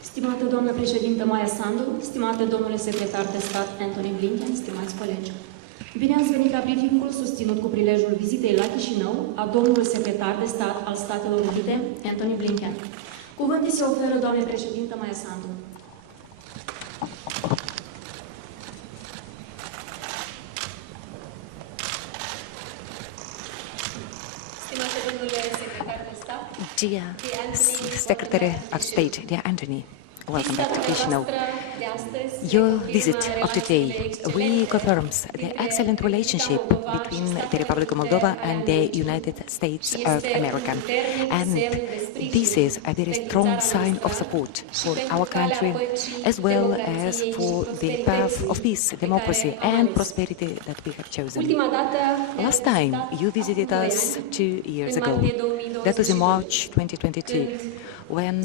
Stimată doamnă președintă Maia Sandu, stimate domnule secretar de stat Antony Blinken, stimați colegi. Bine ați venit la briefingul susținut cu prilejul vizitei la Chișinău a domnului secretar de stat al Statelor Unite, Antony Blinken. Cuvântul se oferă doamnei președintă Maia Sandu. Stimate domnule secretar de stat, Dear Secretary of State, dear Antony, welcome back to Chișinău. Your visit of today reconfirms the excellent relationship between the Republic of Moldova and the United States of America. And this is a very strong sign of support for our country, as well as for the path of peace, democracy and prosperity that we have chosen. Last time you visited us 2 years ago. That was in March 2022. When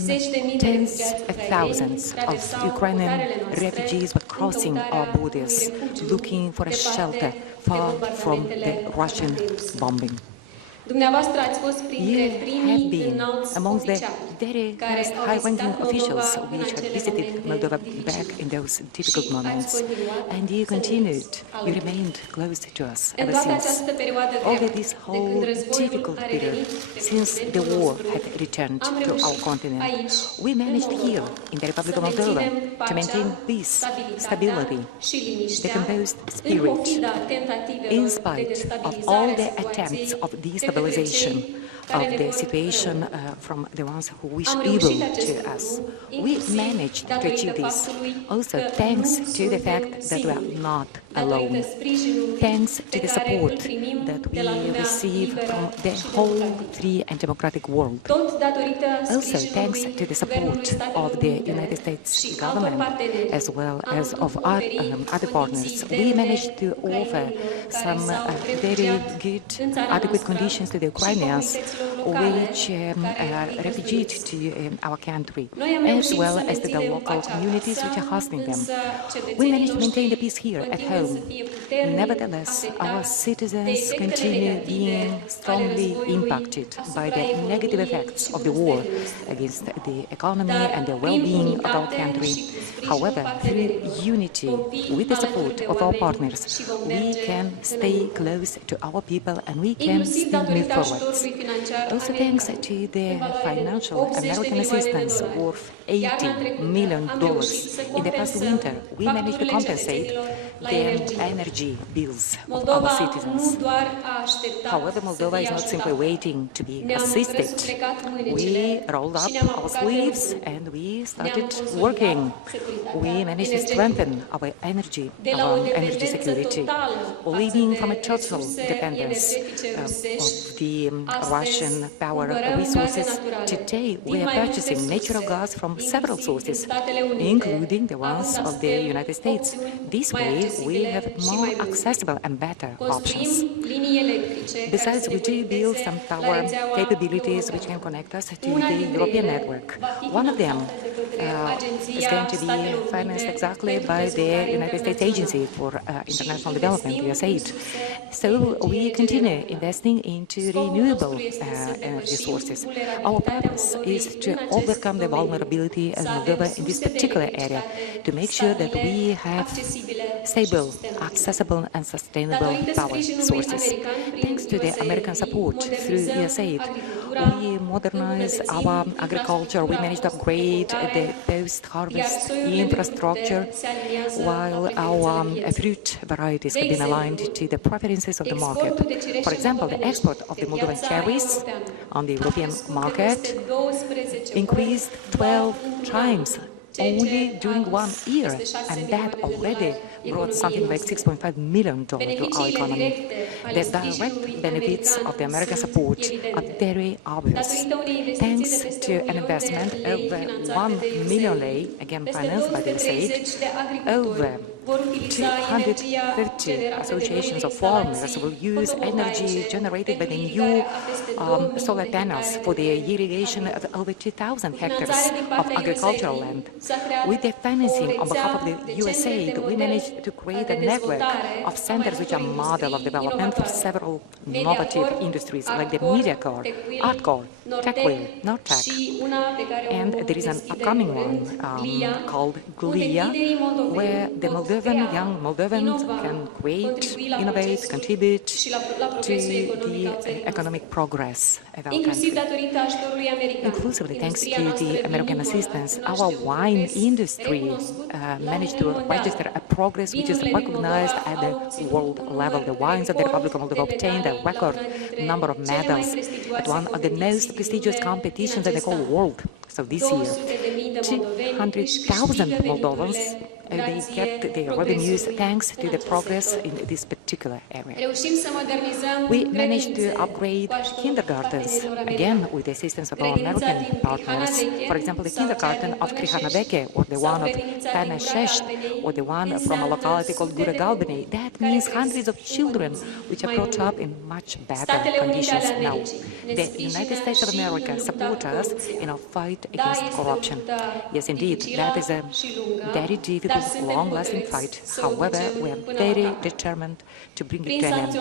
tens of thousands of Ukrainian refugees were crossing our borders, looking for a shelter far from the Russian bombing. You have been amongst the very first high-ranking officials which had visited Moldova back in those difficult moments, and you continued, you remained close to us ever since. Over this whole difficult period, since the war had returned to our continent, we managed here in the Republic of Moldova to maintain peace, stability, the composed spirit, in spite of all the attempts of destabilization of the situation from the ones who wish evil to us. We managed to achieve this, also thanks to the fact that we are not alone, thanks to the support that we receive from the whole free and democratic world, also thanks to the support of the United States government, as well as of our other partners. We managed to offer some very good, adequate conditions to the Ukrainians which refugeed to our country, as well as to the local communities which are hosting them. We managed to maintain the peace here at home. Nevertheless, our citizens continue being strongly impacted by the negative effects of the war against the economy and the well-being of our country. However, through unity, with the support of our partners, we can stay close to our people and we can still move forward. Also thanks to the financial American assistance worth $80 million in the past winter, we managed to compensate the energy bills of our citizens. However, Moldova is not simply waiting to be assisted. We rolled up our sleeves and we started working. We managed to strengthen our energy security, leaving from a total dependence of the Russian power resources. Today, we are purchasing natural gas from several sources, including the ones of the United States. This way, we have more accessible and better options. Besides, we do build some power capabilities which can connect us to the European network. One of them is going to be financed exactly by the United States Agency for International Development, USAID. So we continue investing into renewable energy sources. Our purpose is to overcome the vulnerability of Moldova in this particular area, to make sure that we have stable, accessible and sustainable power sources. Thanks to the American support through USAID, we modernize our agriculture, we managed to upgrade the post-harvest infrastructure, while our fruit varieties have been aligned to the preferences of the market. For example, the export of the Moldovan cherries on the European market increased 12 times only during 1 year, and that already brought something like $6.5 million to our economy. The direct benefits of the American support are very obvious. Thanks to an investment of 1 million lei, again financed by the USAID, over 250 associations of farmers will use energy generated by the new solar panels for the irrigation of over 2,000 hectares of agricultural land. With the financing on behalf of the USAID, we managed to create a network of centers which are model of development for several innovative industries like the MediaCore, ArtCore, TechWheel, Nortech, and there is an upcoming one called GLIA, where the young Moldovans can create, innovate, contribute to the economic progress of our country. Inclusively, thanks to the American assistance, our wine industry managed to register a progress which is recognized at the world level. The wines of the Republic of Moldova obtained a record number of medals at one of the most prestigious competitions in the whole world. So this year, 200,000 Moldovans they get their revenues thanks to the progress in this particular area. We managed to upgrade kindergartens, again with the assistance of our American partners. For example, the kindergarten of Krihanabeke, or the one of Panashesht, or the one from a locality called Guragalbeni. That means hundreds of children which are brought up in much better conditions now. The United States of America support us in our fight against corruption. Yes, indeed, that is a very difficult, long-lasting fight. However, we are very determined to bring it to an end.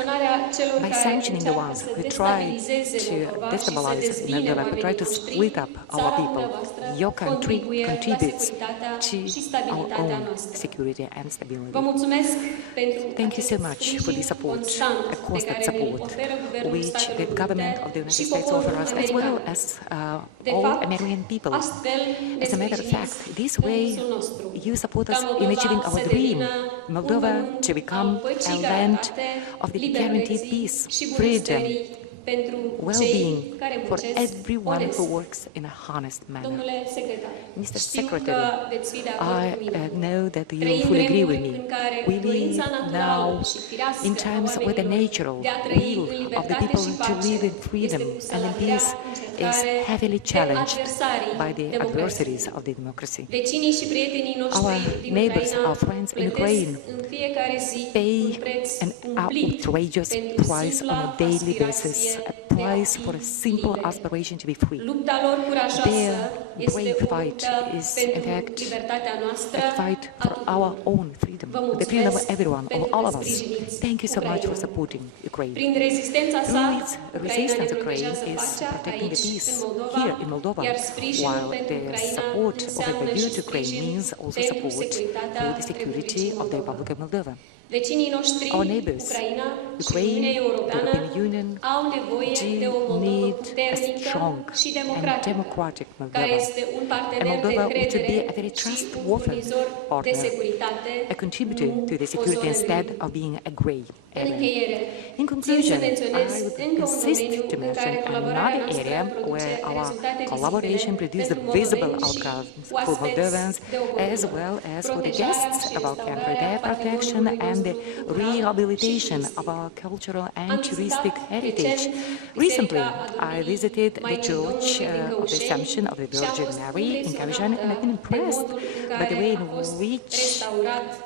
By sanctioning the ones who try to destabilize Moldova, who try to split up our people, your country contributes to our own security and stability. Thank you so much for the support, a constant support, which the government of the United States offers us, as well as all American people. As a matter of fact, this way you support us in achieving our dream, Moldova to become a land of the guaranteed peace, freedom, well-being for everyone who works in a honest manner. Mr. Secretary, I know that you fully agree with me. We live now in times where the natural will of the people to live in freedom and in peace is heavily challenged by the adversaries of the democracy. Our neighbors, our friends in Ukraine pay an outrageous price on a daily basis, a price for a simple aspiration to be free. Their brave fight is, in fact, a fight for our own freedom, the freedom of everyone, of all of us. Thank you so much for supporting Ukraine. Through its resistance, Ukraine is protecting the peace here in Moldova, while the support offered by you to Ukraine means also support through the security of the Republic of Moldova. Our neighbors, Ukraine, the European Union, do need a strong and democratic Moldova, a Moldova which would be a very trustworthy partner, a contributor to the security instead of being a grey area. In conclusion, I would insist to mention another area where our collaboration produced visible outcomes for Moldovans as well as for the guests of our country, their protection and the rehabilitation of our cultural and touristic heritage. Recently, I visited the Church of the Assumption of the Virgin Mary in Kavijan, and I've been impressed by the way in which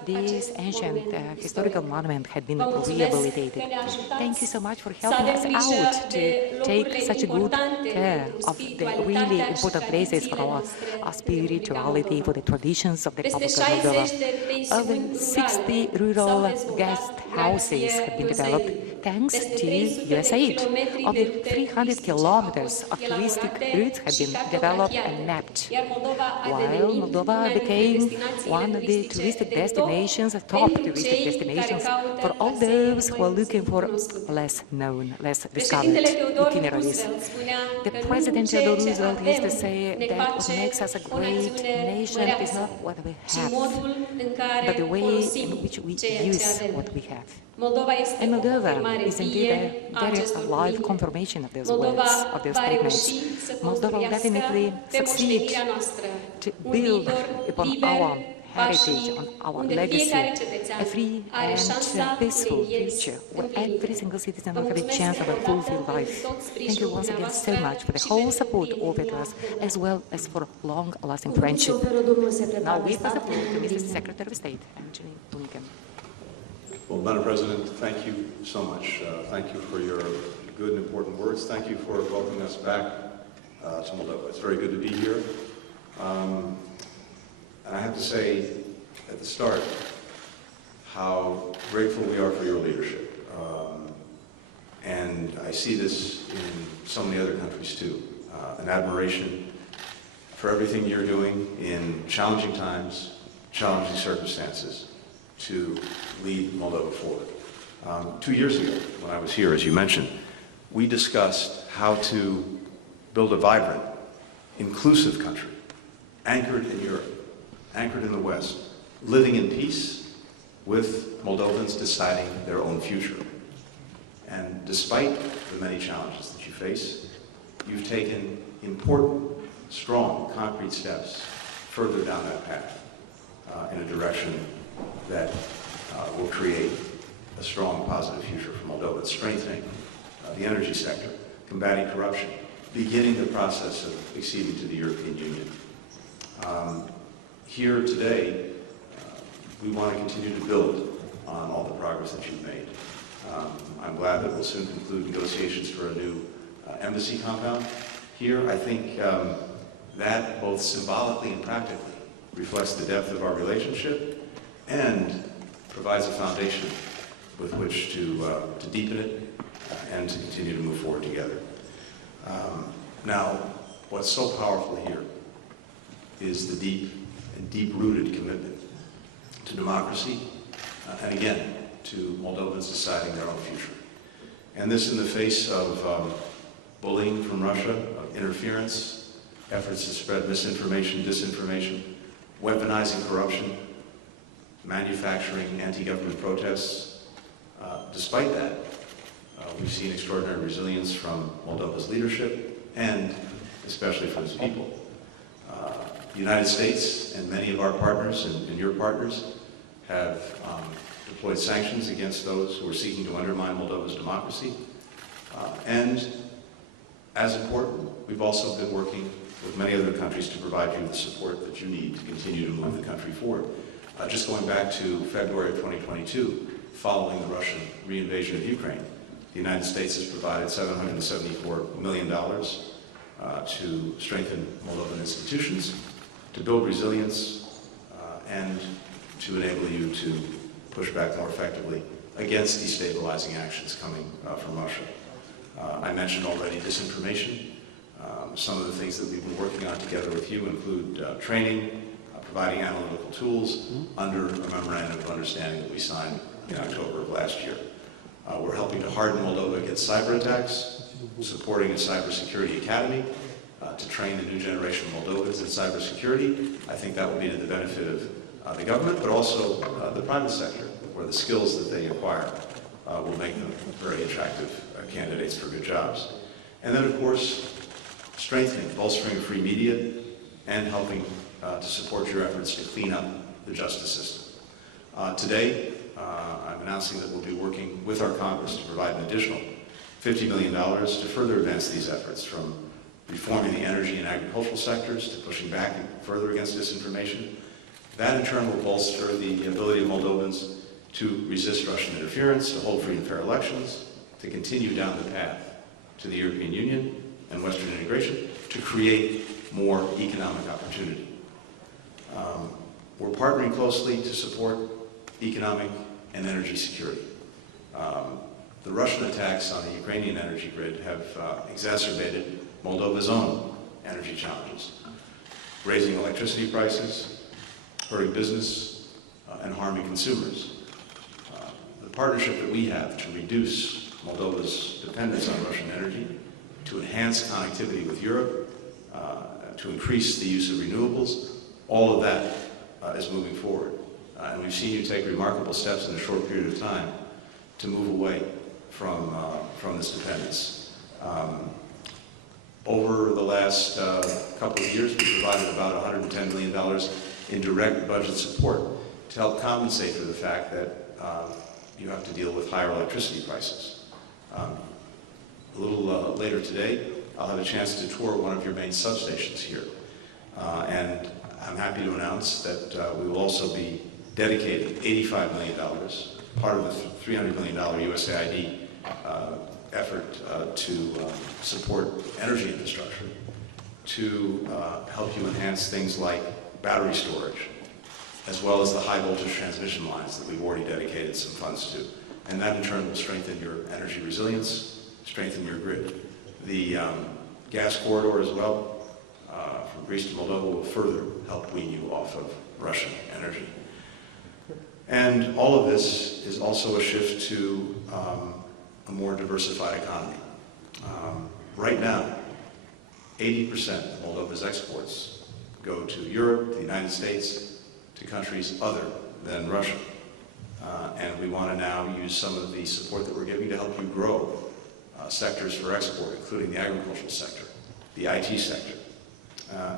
this ancient historical monument had been rehabilitated. Thank you so much for helping us out to take such a good care of the really important places for our spirituality, for the traditions of the Republic of Moldova. Over 60 rural guest houses have been developed thanks to USAID. Over 300 kilometers of touristic routes have been developed and mapped, while Moldova became one of the touristic destinations, top touristic destinations for all those who are looking for less known, less discovered itineraries. The President Theodore Roosevelt used to say that what makes us a great nation is not what we have, but the way in which we use what we have. And Moldova is indeed a very alive confirmation of those words, of those statements. Moldova will definitely succeed to build upon our heritage, on our legacy, a free and peaceful future where every single citizen will have a chance of a fulfilled life. Thank you once again so much for the whole support offered to us, as well as for long-lasting friendship. Now we pass the floor to Mr. Secretary of State Antony Blinken. Well, Madam President, thank you so much. Thank you for your good and important words. Thank you for welcoming us back to Moldova. It's very good to be here. And I have to say at the start how grateful we are for your leadership. And I see this in so many other countries too. An admiration for everything you're doing in challenging times, challenging circumstances to lead Moldova forward. 2 years ago, when I was here, as you mentioned, we discussed how to build a vibrant, inclusive country, anchored in Europe, anchored in the West, living in peace with Moldovans deciding their own future. And despite the many challenges that you face, you've taken important, strong, concrete steps further down that path in a direction that will create a strong, positive future for Moldova. It's strengthening the energy sector, combating corruption, beginning the process of acceding to the European Union. Here today, we want to continue to build on all the progress that you've made. I'm glad that we'll soon conclude negotiations for a new embassy compound here. I think that both symbolically and practically reflects the depth of our relationship and provides a foundation with which to deepen it and to continue to move forward together. Now, what's so powerful here is the deep-rooted commitment to democracy, and again, to Moldovans deciding their own future. And this in the face of bullying from Russia, of interference, efforts to spread misinformation, disinformation, weaponizing corruption, manufacturing anti-government protests. Despite that, we've seen extraordinary resilience from Moldova's leadership and especially from its people. The United States and many of our partners and your partners have deployed sanctions against those who are seeking to undermine Moldova's democracy. And as important, we've also been working with many other countries to provide you the support that you need to continue to move the country forward. Just going back to February of 2022, following the Russian reinvasion of Ukraine, the United States has provided $774 million to strengthen Moldovan institutions, to build resilience, and to enable you to push back more effectively against destabilizing actions coming from Russia. I mentioned already disinformation. Some of the things that we've been working on together with you include training, providing analytical tools under a memorandum of understanding that we signed in October of last year. We're helping to harden Moldova against cyber attacks, supporting a cybersecurity academy to train the new generation of Moldovans in cybersecurity. I think that will be to the benefit of the government, but also the private sector, where the skills that they acquire will make them very attractive candidates for good jobs. And then, of course, strengthening, bolstering free media, and helping to support your efforts to clean up the justice system. Today, I'm announcing that we'll be working with our Congress to provide an additional $50 million to further advance these efforts, from reforming the energy and agricultural sectors to pushing back further against disinformation. That in turn will bolster the ability of Moldovans to resist Russian interference, to hold free and fair elections, to continue down the path to the European Union and Western integration, to create more economic opportunity. We're partnering closely to support economic and energy security. The Russian attacks on the Ukrainian energy grid have exacerbated Moldova's own energy challenges, raising electricity prices, hurting business, and harming consumers. The partnership that we have to reduce Moldova's dependence on Russian energy, to enhance connectivity with Europe, to increase the use of renewables, all of that is moving forward. And we've seen you take remarkable steps in a short period of time to move away from this dependence. Over the last couple of years, we provided about $110 million in direct budget support to help compensate for the fact that you have to deal with higher electricity prices. A little later today, I'll have a chance to tour one of your main substations here. And I'm happy to announce that we will also be dedicating $85 million, part of the $300 million USAID effort to support energy infrastructure, to help you enhance things like battery storage, as well as the high voltage transmission lines that we've already dedicated some funds to. And that in turn will strengthen your energy resilience, strengthen your grid. The gas corridor as well, from Greece to Moldova, will further help wean you off of Russian energy. And all of this is also a shift to a more diversified economy. Right now, 80% of Moldova's exports go to Europe, the United States, to countries other than Russia. And we want to now use some of the support that we're giving to help you grow sectors for export, including the agricultural sector, the IT sector,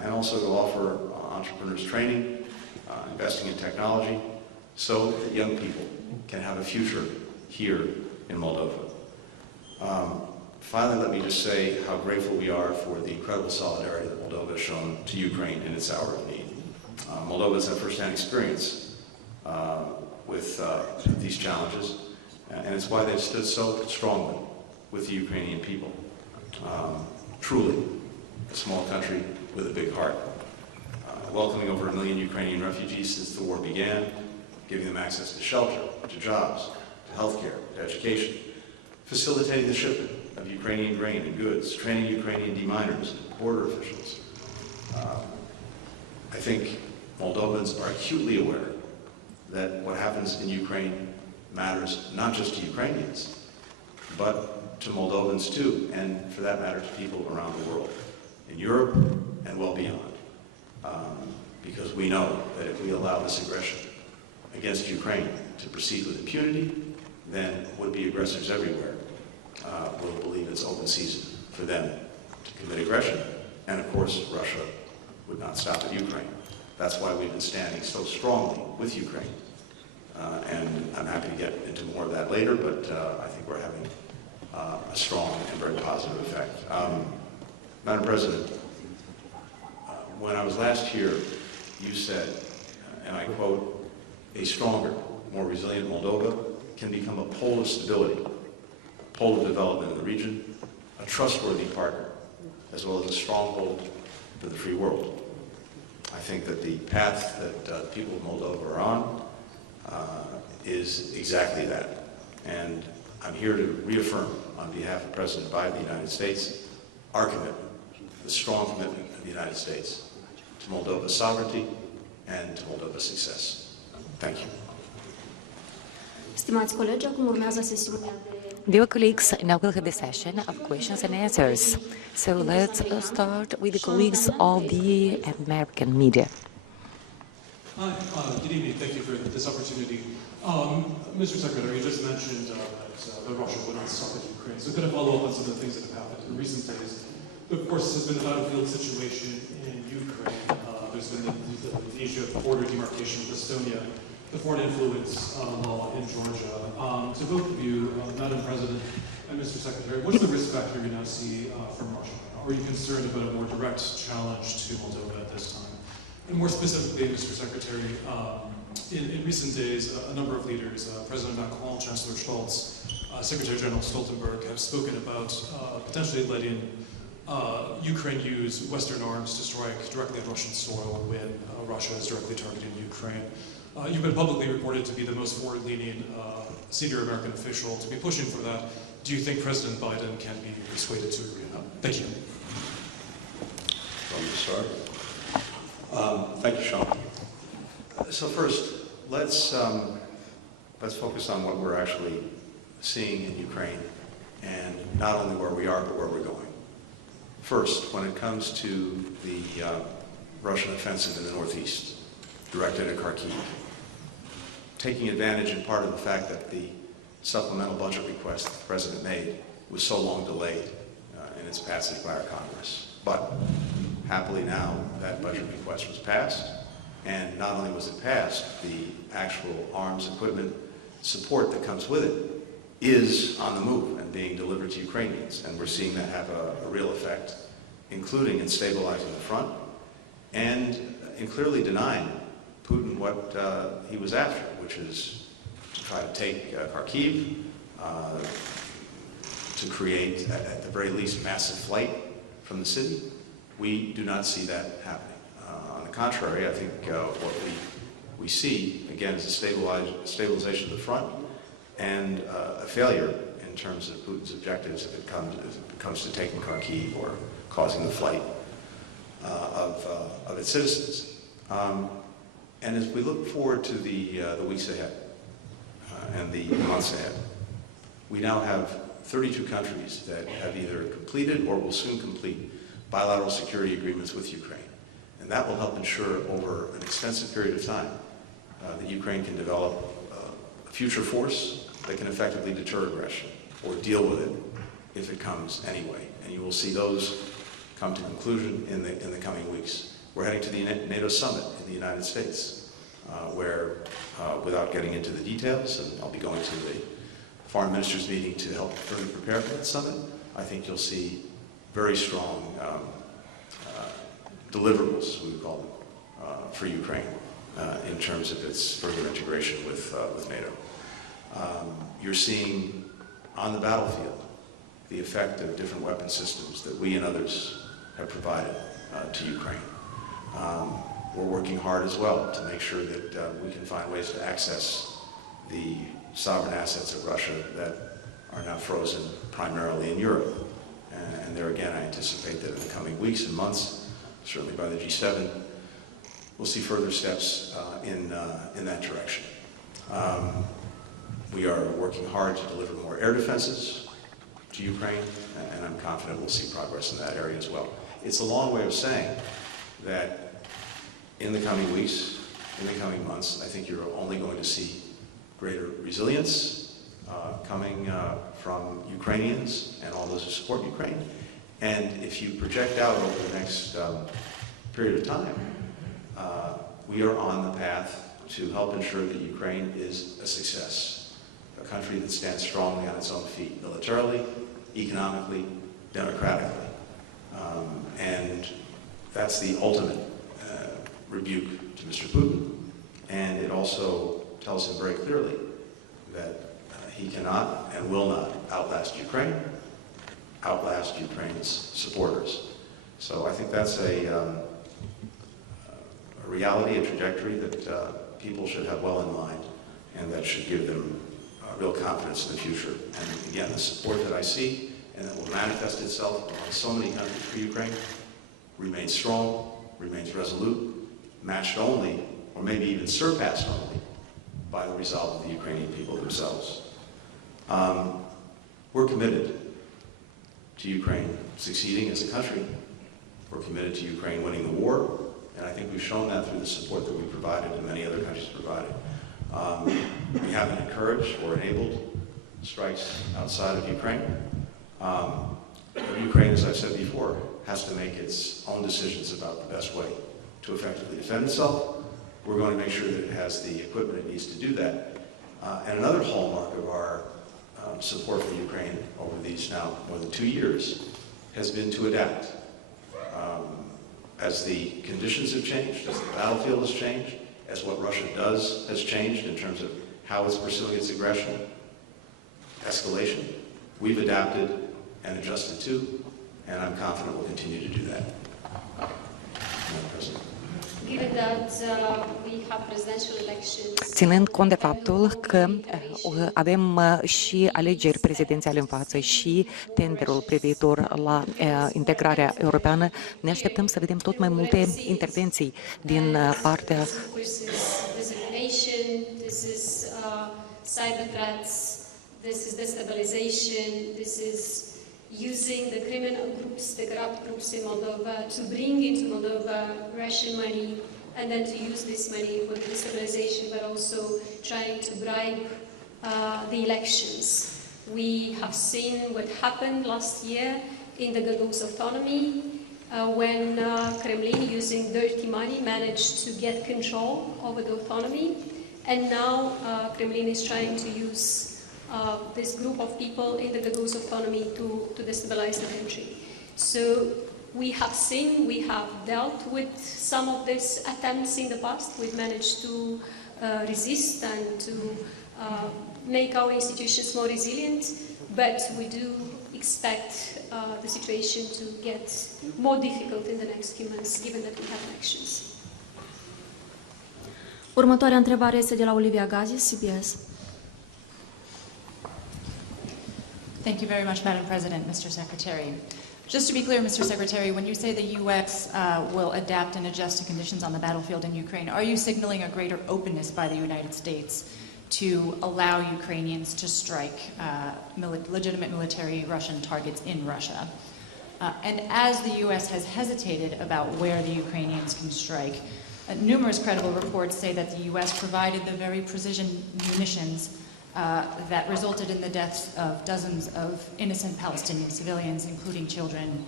and also to offer entrepreneurs training, investing in technology, so that young people can have a future here in Moldova. Finally, let me just say how grateful we are for the incredible solidarity that Moldova has shown to Ukraine in its hour of need. Moldova has had first-hand experience with these challenges, and it's why they've stood so strongly with the Ukrainian people. Truly, a small country with a big heart. Welcoming over 1 million Ukrainian refugees since the war began, giving them access to shelter, to jobs, to healthcare, to education, facilitating the shipment of Ukrainian grain and goods, training Ukrainian deminers and border officials. I think Moldovans are acutely aware that what happens in Ukraine matters not just to Ukrainians, but to Moldovans too, and for that matter to people around the world, in Europe and well beyond. Because we know that if we allow this aggression against Ukraine to proceed with impunity, then would-be aggressors everywhere will believe it's open season for them to commit aggression. And of course, Russia would not stop at Ukraine. That's why we've been standing so strongly with Ukraine. And I'm happy to get into more of that later, but I think we're having a strong and very positive effect. Madam President, when I was last here, you said, and I quote, "A stronger, more resilient Moldova can become a pole of stability, a pole of development in the region, a trustworthy partner, as well as a stronghold for the free world." I think that the path that the people of Moldova are on is exactly that. And I'm here to reaffirm on behalf of President Biden of the United States our commitment, the strong commitment of the United States to Moldova's sovereignty and to Moldova's success. Thank you. Stimați colegi, acum urmează sesiunea de... Dear colleagues, now we'll have the session of questions and answers. So let's start with the colleagues of the American media. Hi, good evening. Thank you for this opportunity. Mr. Secretary, you just mentioned that Russia would not stop at Ukraine. So could I follow up on some of the things that have happened in recent days? Of course, there's been a battlefield situation in Ukraine. There's been the issue of border demarcation with Estonia, the foreign influence law in Georgia. To both of you, Madam President and Mr. Secretary, what's the risk factor you now see from Russia? Are you concerned about a more direct challenge to Moldova at this time? And more specifically, Mr. Secretary, in recent days, a number of leaders, President Macron, Chancellor Scholz, Secretary General Stoltenberg, have spoken about potentially letting Ukraine use Western arms to strike directly on Russian soil when Russia is directly targeting Ukraine. You've been publicly reported to be the most forward-leaning senior American official to be pushing for that. Do you think President Biden can be persuaded to agree on that? Thank you. Want me to start? Thank you, Sean. So first, let's focus on what we're actually seeing in Ukraine, and not only where we are, but where we're going. First, when it comes to the Russian offensive in the northeast, directed at Kharkiv, taking advantage in part of the fact that the supplemental budget request the President made was so long delayed in its passage by our Congress. But happily now, that budget request was passed, And not only was it passed, the actual arms equipment support that comes with it is on the move and being delivered to Ukrainians. And we're seeing that have a real effect, including in stabilizing the front and in clearly denying Putin what he was after, which is to try to take Kharkiv, to create, at the very least, massive flight from the city. We do not see that happening. On the contrary, I think what we see, again, is a stabilization of the front and a failure in terms of Putin's objectives if it comes to taking Kharkiv or causing the flight of its citizens. And as we look forward to the weeks ahead and the months ahead, we now have 32 countries that have either completed or will soon complete bilateral security agreements with Ukraine. And that will help ensure over an extensive period of time that Ukraine can develop a future force that can effectively deter aggression or deal with it if it comes anyway. And you will see those come to conclusion in the coming weeks. We're heading to the NATO summit in the United States, where, without getting into the details, and I'll be going to the foreign ministers meeting to help further prepare for that summit, I think you'll see very strong deliverables, we would call them, for Ukraine in terms of its further integration with NATO. You're seeing on the battlefield the effect of different weapon systems that we and others have provided to Ukraine. We're working hard as well to make sure that we can find ways to access the sovereign assets of Russia that are now frozen primarily in Europe. And there again, I anticipate that in the coming weeks and months, certainly by the G7, we'll see further steps in that direction. We are working hard to deliver more air defenses to Ukraine, and I'm confident we'll see progress in that area as well. It's a long way of saying that in the coming weeks, in the coming months, I think you're only going to see greater resilience coming from Ukrainians and all those who support Ukraine. And if you project out over the next period of time, we are on the path to help ensure that Ukraine is a success, a country that stands strongly on its own feet, militarily, economically, democratically. And that's the ultimate rebuke to Mr. Putin. And it also tells him very clearly that he cannot and will not outlast Ukraine's supporters. So I think that's a reality, a trajectory that people should have well in mind, and that should give them real confidence in the future. And again, the support that I see and that will manifest itself among so many countries for Ukraine remains strong, remains resolute, matched only, or maybe even surpassed only, by the resolve of the Ukrainian people themselves. We're committed to Ukraine succeeding as a country. We're committed to Ukraine winning the war, and I think we've shown that through the support that we provided and many other countries provided. We haven't encouraged or enabled strikes outside of Ukraine. Ukraine, as I've said before, has to make its own decisions about the best way to effectively defend itself. We're going to make sure that it has the equipment it needs to do that. And another hallmark of our support for Ukraine over these now more than 2 years has been to adapt. As the conditions have changed, as the battlefield has changed, as what Russia does has changed in terms of how it's pursuing its aggression, escalation, we've adapted and adjusted to, and I'm confident we'll continue to do that. Madam President. Given that we have presidential elections, Ținând cont de faptul că avem și alegeri prezidențiale în față și tenderul privitor la integrarea europeană, ne așteptăm să vedem tot mai multe intervenții din partea this is cyber threats, this is destabilization, this is using the criminal groups, the corrupt groups in Moldova to bring into Moldova Russian money and then to use this money for destabilization, but also trying to bribe the elections. We have seen what happened last year in the Galus autonomy. when Kremlin, using dirty money, managed to get control over the autonomy. And now Kremlin is trying to use this group of people in the Gagauz autonomy to destabilize the country. So we have seen, we have dealt with some of these attempts in the past. We've managed to resist and to make our institutions more resilient, but we do expect the situation to get more difficult in the next few months, given that we have elections. Următoarea întrebare este de la Olivia Gazis, CBS. Thank you very much, Madam President, Mr. Secretary. Just to be clear, Mr. Secretary, when you say the U.S. Will adapt and adjust to conditions on the battlefield in Ukraine, are you signaling a greater openness by the United States to allow Ukrainians to strike legitimate military Russian targets in Russia? And as the U.S. has hesitated about where the Ukrainians can strike, numerous credible reports say that the U.S. provided the very precision munitions that resulted in the deaths of dozens of innocent Palestinian civilians, including children,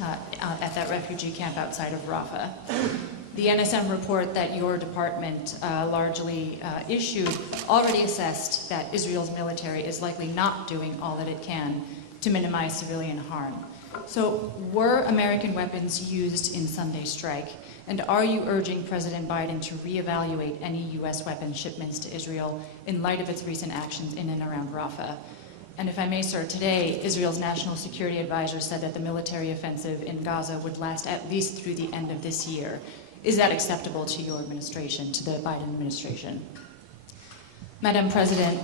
at that refugee camp outside of Rafah. The NSM report that your department largely issued already assessed that Israel's military is likely not doing all that it can to minimize civilian harm. So were American weapons used in Sunday's strike? And are you urging President Biden to reevaluate any U.S. weapons shipments to Israel in light of its recent actions in and around Rafah? And if I may, sir, today, Israel's National Security Advisor said that the military offensive in Gaza would last at least through the end of this year. Is that acceptable to your administration, to the Biden administration? Madam President,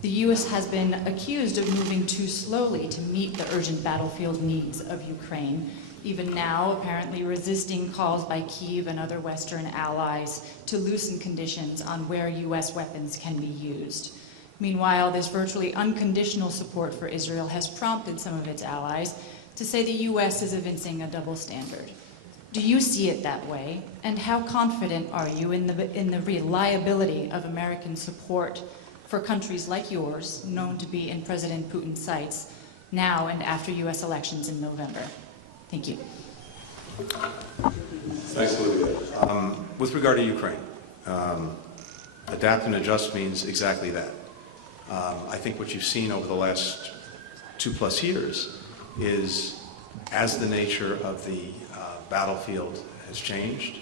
the U.S. has been accused of moving too slowly to meet the urgent battlefield needs of Ukraine, even now apparently resisting calls by Kyiv and other Western allies to loosen conditions on where U.S. weapons can be used. Meanwhile, this virtually unconditional support for Israel has prompted some of its allies to say the U.S. is evincing a double standard. Do you see it that way? And how confident are you in the reliability of American support for countries like yours, known to be in President Putin's sights, now and after U.S. elections in November? Thank you. Thanks, Olivia. With regard to Ukraine, adapt and adjust means exactly that. I think what you've seen over the last 2+ years is, as the nature of the battlefield has changed,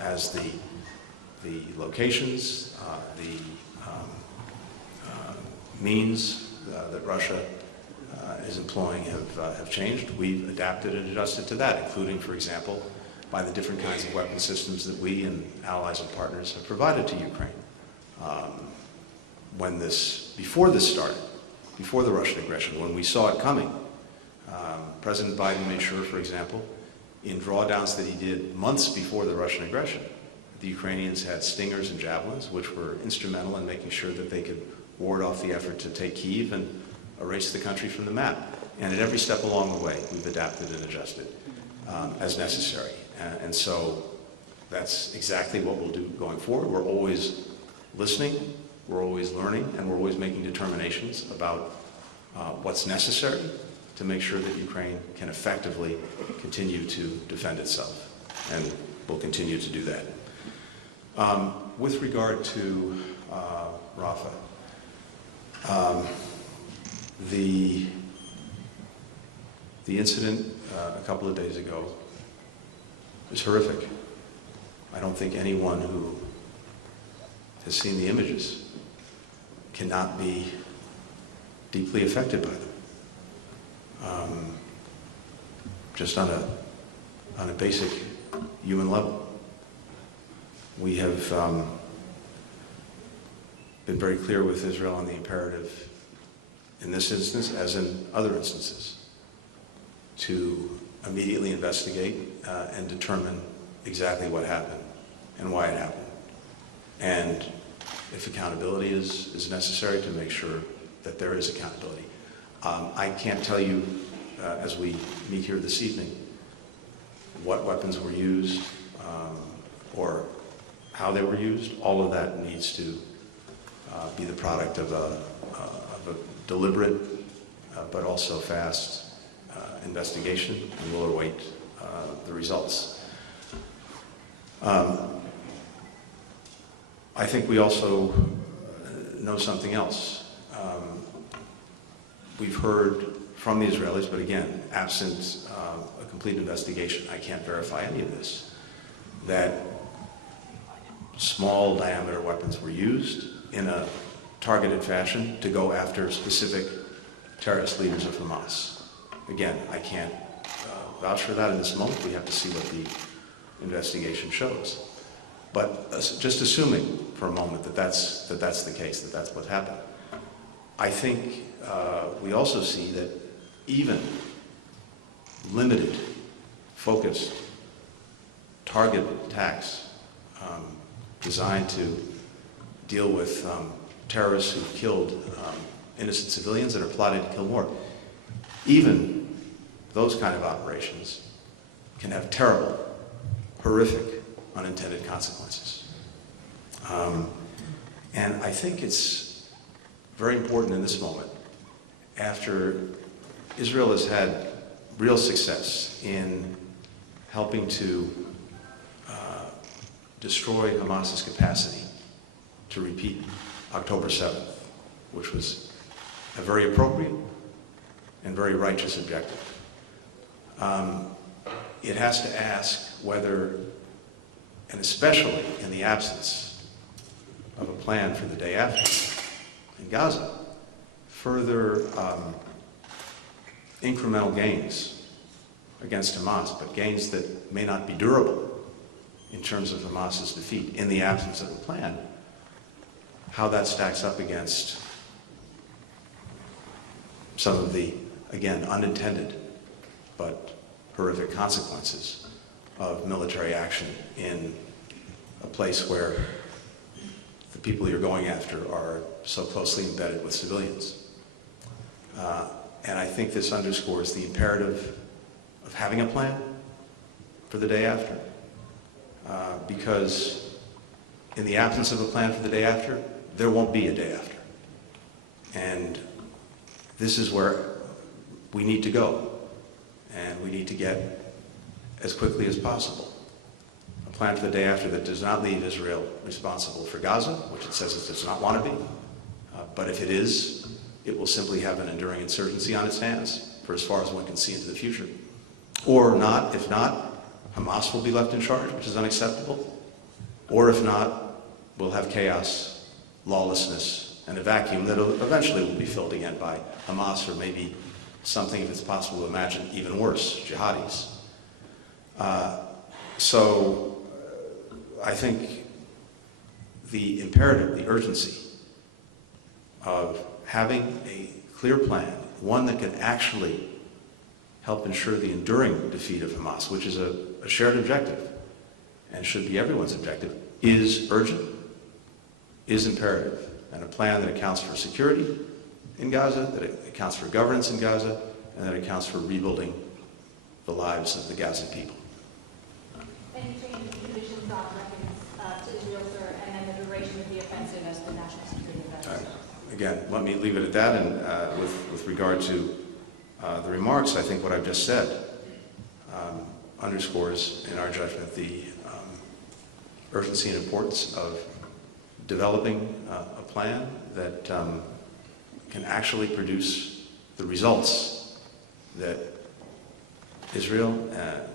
as the locations, the means that Russia is employing have changed, we've adapted and adjusted to that, including, for example, by the different kinds of weapon systems that we and allies and partners have provided to Ukraine. Before this started, before the Russian aggression, when we saw it coming, President Biden made sure, for example, in drawdowns that he did months before the Russian aggression, the Ukrainians had Stingers and Javelins, which were instrumental in making sure that they could ward off the effort to take Kyiv and erase the country from the map. And at every step along the way, we've adapted and adjusted as necessary. And so that's exactly what we'll do going forward. We're always listening, we're always learning, and we're always making determinations about what's necessary to make sure that Ukraine can effectively continue to defend itself. And we'll continue to do that. With regard to Rafah, the incident a couple of days ago is horrific. I don't think anyone who has seen the images cannot be deeply affected by them. Just on a basic human level. We have been very clear with Israel on the imperative in this instance, as in other instances, to immediately investigate and determine exactly what happened and why it happened. And if accountability is necessary, to make sure that there is accountability. I can't tell you, as we meet here this evening, what weapons were used or how they were used. All of that needs to be the product of a deliberate but also fast investigation, and we'll await the results. I think we also know something else. We've heard from the Israelis, but again, absent a complete investigation, I can't verify any of this, that small diameter weapons were used in a targeted fashion to go after specific terrorist leaders of Hamas. Again, I can't vouch for that in this moment. We have to see what the investigation shows. But just assuming for a moment that that's the case, that that's what happened, I think we also see that even limited, focused, targeted attacks designed to deal with terrorists who've killed innocent civilians and are plotting to kill more, even those kind of operations can have terrible, horrific, unintended consequences. And I think it's very important in this moment, after Israel has had real success in helping to destroy Hamas's capacity to repeat October 7th, which was a very appropriate and very righteous objective. It has to ask whether, and especially in the absence of a plan for the day after in Gaza, further incremental gains against Hamas, but gains that may not be durable in terms of Hamas's defeat in the absence of a plan, how that stacks up against some of the, again, unintended but horrific consequences of military action in a place where the people you're going after are so closely embedded with civilians. And I think this underscores the imperative of having a plan for the day after, because in the absence of a plan for the day after, there won't be a day after. And this is where we need to go, and we need to get as quickly as possible a plan for the day after that does not leave Israel responsible for Gaza, which it says it does not want to be, but if it is, it will simply have an enduring insurgency on its hands for as far as one can see into the future. Or not, if not, Hamas will be left in charge, which is unacceptable. Or if not, we'll have chaos, lawlessness, and a vacuum that eventually will be filled again by Hamas, or maybe something, if it's possible to imagine, even worse, jihadis. So I think the imperative, the urgency of having a clear plan, one that can actually help ensure the enduring defeat of Hamas, which is a shared objective and should be everyone's objective, is urgent, is imperative, and a plan that accounts for security in Gaza, that accounts for governance in Gaza, and that accounts for rebuilding the lives of the Gaza people. Any change in conditions on weapons to Israel, sir, and then the duration of the offensive as the national security event? Again, let me leave it at that, and with regard to the remarks, I think what I've just said underscores, in our judgment, the urgency and importance of developing a plan that can actually produce the results that Israel,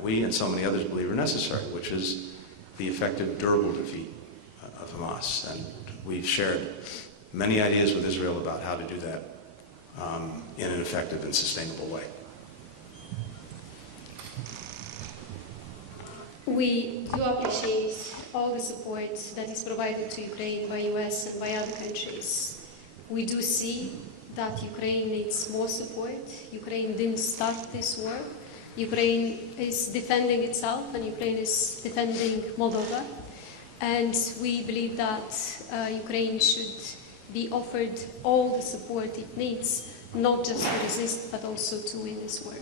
we and so many others believe are necessary, which is the effective, durable defeat of Hamas. And we've shared many ideas with Israel about how to do that in an effective and sustainable way. We do appreciate all the support that is provided to Ukraine by US and by other countries. We do see that Ukraine needs more support. Ukraine didn't start this war. Ukraine is defending itself, and Ukraine is defending Moldova. And we believe that Ukraine should be offered all the support it needs, not just to resist, but also to win this war.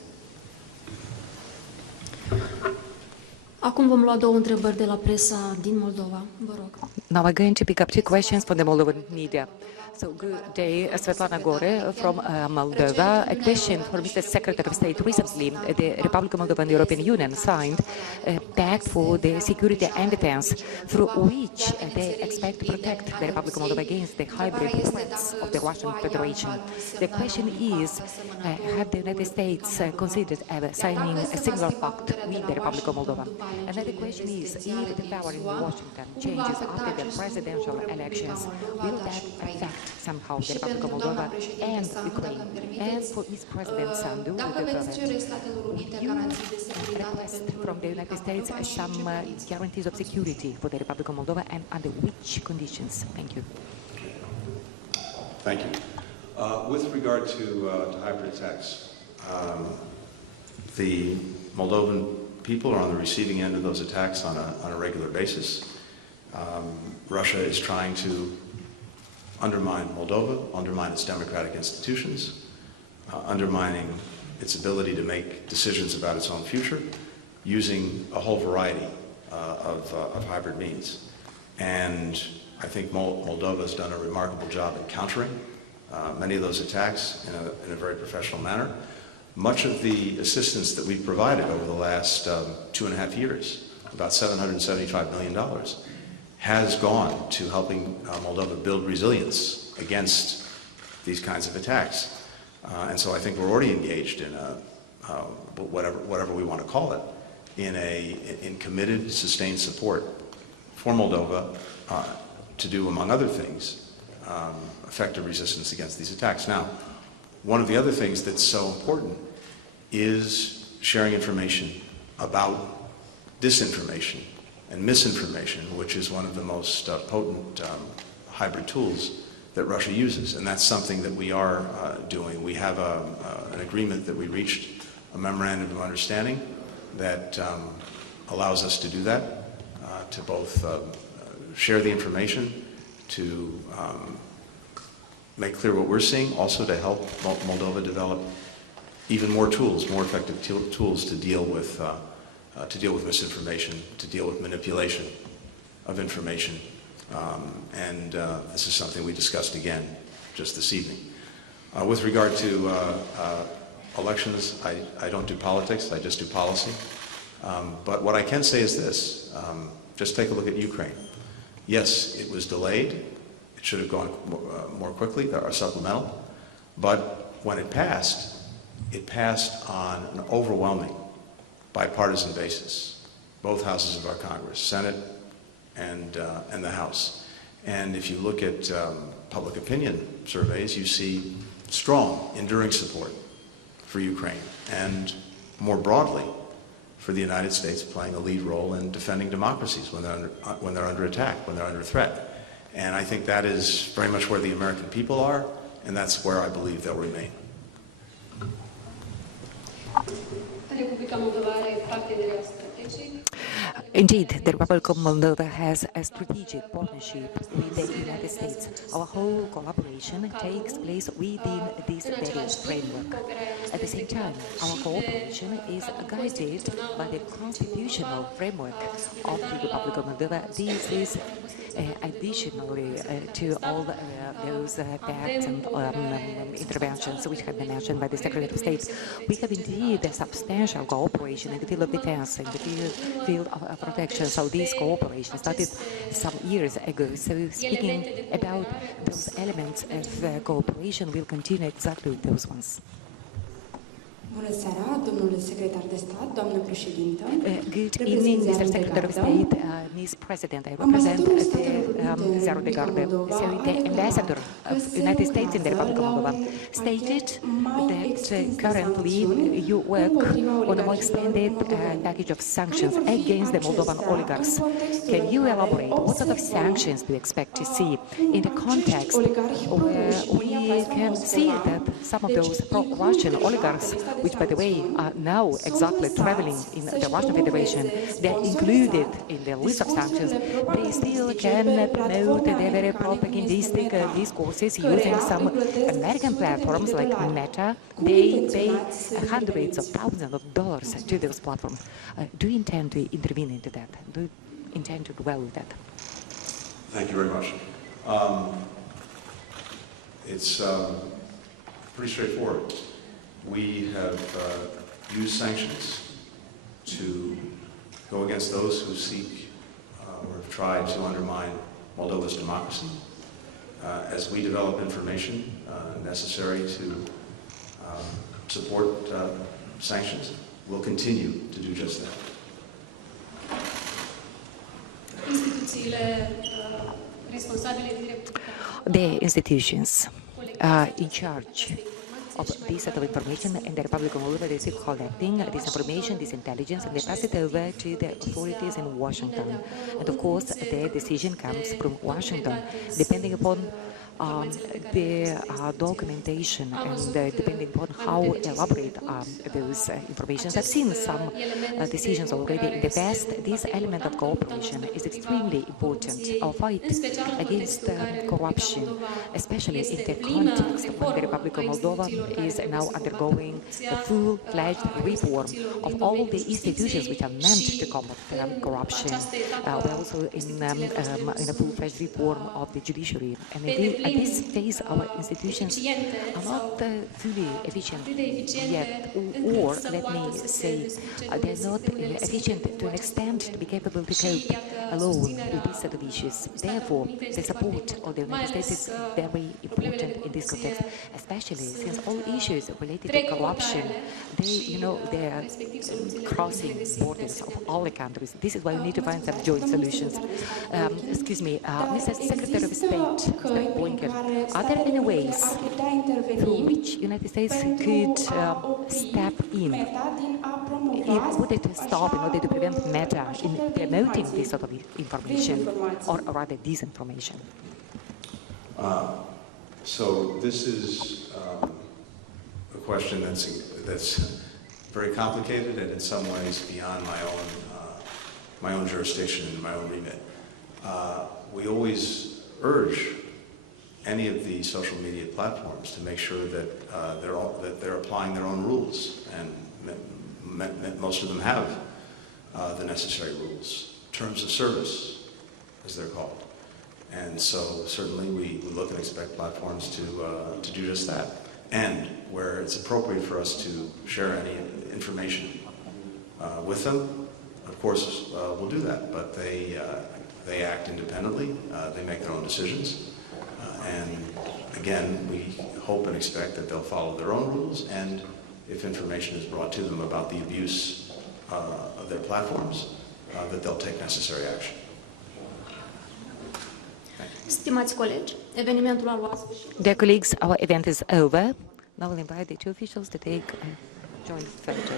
Acum vom lua două întrebări de la presa din Moldova. Vă rog. Now we're going to pick up two questions from the Moldovan media. So good day, Svetlana Gore from Moldova. A question for Mr. Secretary of State. Recently, the Republic of Moldova and the European Union signed a pact for the security and defense through which they expect to protect the Republic of Moldova against the hybrid threats of the Russian Federation. The question is, have the United States considered signing a similar pact with the Republic of Moldova? Another question is, if the power in Washington changes after the presidential elections, will that affect somehow the Republic of Moldova and Ukraine? And for Vice President Sandu, you request from the United States some guarantees of security for the Republic of Moldova, and under which conditions? Thank you. Thank you. With regard to hybrid attacks, the Moldovan people are on the receiving end of those attacks on a regular basis. Russia is trying to undermine Moldova, undermine its democratic institutions, undermining its ability to make decisions about its own future, using a whole variety of hybrid means. And I think Moldova has done a remarkable job in countering many of those attacks in a very professional manner. Much of the assistance that we've provided over the last 2.5 years, about $775 million, has gone to helping Moldova build resilience against these kinds of attacks. And so I think we're already engaged in whatever we want to call it, in committed, sustained support for Moldova to do, among other things, effective resistance against these attacks. Now, one of the other things that's so important is sharing information about disinformation and misinformation, which is one of the most potent hybrid tools that Russia uses. And that's something that we are doing. We have an agreement that we reached, a memorandum of understanding that allows us to do that, to both share the information, to make clear what we're seeing, also to help Moldova develop even more tools, more effective tools to deal with misinformation, to deal with manipulation of information. And this is something we discussed again just this evening. With regard to elections, I don't do politics, I just do policy. But what I can say is this, just take a look at Ukraine. Yes, it was delayed. It should have gone more quickly, our supplemental. But when it passed on an overwhelming bipartisan basis, both houses of our Congress, Senate and the House. And if you look at public opinion surveys, you see strong, enduring support for Ukraine, and more broadly, for the United States playing a lead role in defending democracies when they're under attack, when they're under threat. And I think that is very much where the American people are, and that's where I believe they'll remain. Indeed, the Republic of Moldova has a strategic partnership with the United States. Our whole collaboration takes place within this very framework. At the same time, our cooperation is guided by the constitutional framework of the Republic of Moldova. This is additionally to all those pacts and interventions which have been mentioned by the Secretary of State. We have indeed a substantial cooperation in the field of defense, in the field of protection. So this cooperation started some years ago. So speaking about those elements of cooperation, we'll continue exactly with those ones. Bună seara, domnule secretar de stat, doamnă președintă. Good evening, Mr. Secretary of State, Ms. President. I represent the Zero de Garde. So the ambassador of the United States in the Republic of Moldova stated that currently you work on a more extended package of sanctions against the Moldovan oligarchs. Can you elaborate what sort of sanctions do you expect to see in the context where we can see that some of those pro-Russian oligarchs, which, by the way, are now exactly traveling in the Russian Federation, they're included in the list of sanctions, they still can promote their very propagandistic discourses using some American platforms like Meta. They pay hundreds of thousands of dollars to those platforms. Do you intend to intervene into that? Do you intend to dwell with that? Thank you very much. It's pretty straightforward. We have used sanctions to go against those who seek or have tried to undermine Moldova's democracy. As we develop information necessary to support sanctions, we'll continue to do just that. Instituțiile responsabile direct The institutions in charge of this set of information in the Republic of Moldova, they keep collecting this information, this intelligence, and they pass it over to the authorities in Washington. And of course, the decision comes from Washington, depending upon the documentation and depending upon how elaborate those information. I've seen some decisions already in the past. This element of cooperation is extremely important. Our fight against corruption, especially in the context when the Republic of Moldova is now undergoing a full-fledged reform of all the institutions which are meant to combat corruption. We're also in a full-fledged reform of the judiciary. And at this phase, our institutions are not fully efficient yet, or let me say, they're not efficient to an extent to be capable to cope alone with this set of issues. Therefore, the support of the United States is very important in this context, especially since all issues related to corruption, they are crossing borders of all the countries. This is why we need to find some joint solutions. Excuse me, Mr. Secretary of State, State Blinken, are there any ways through which United States could step in in order to stop, in order to prevent Meta in promoting this sort of information, or rather disinformation? So this is a question that's very complicated and in some ways beyond my own jurisdiction and my own remit. We always urge any of the social media platforms to make sure that they're applying their own rules, and most of them have the necessary rules, terms of service, as they're called. And so certainly we look and expect platforms to do just that. And where it's appropriate for us to share any information with them, of course we'll do that. But they act independently. They make their own decisions. And again, we hope and expect that they'll follow their own rules. And if information is brought to them about the abuse of their platforms, that they'll take necessary action. Stimați colegi, evenimentul a luat sfârșit. Dear colleagues, our event is over. Now we'll invite the two officials to take a joint photo.